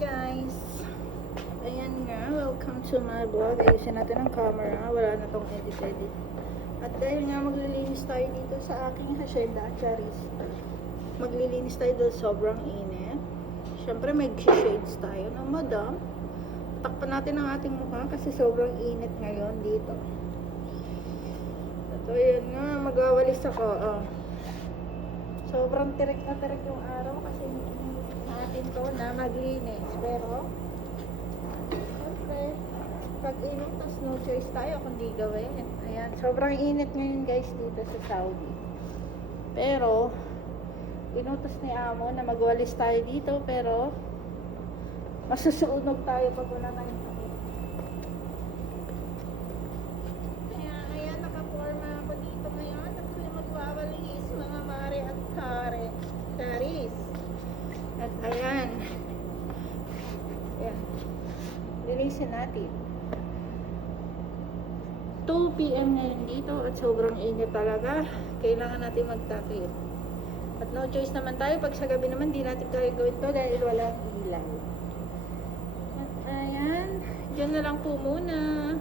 guys! Ayan nga, welcome to my vlog. Ayusin natin ang camera, wala na tong edit. At dahil nga maglilinis tayo dito sa aking hacienda, Charis. Maglilinis tayo dahil sobrang init. Siyempre may shades tayo ng madam. Takpan natin ang ating mukha kasi sobrang init ngayon dito. Ito yun nga, magwawalis ako. Sobrang tirik na tirik yung araw kasi natin to na maglinis. Pero siyempre pag init, tas no choice tayo kundi gawin. Ayan, sobrang init ngayon guys dito sa Saudi. Pero inutos ni Amo na magwalis tayo dito, pero masusunog tayo pag wala tayong takip. Kaya ayan, nakaporma ako dito ngayon. At tuloy magwawalis mga mare at Charis. At ayan. Ayan. Linisin natin. 2 PM ngayon dito at sobrang init talaga. Kailangan natin magtakip. At no choice naman tayo. Pag sa gabi naman, di natin kaya gawin to dahil walang ilaw. At ayan. Diyan na lang po muna.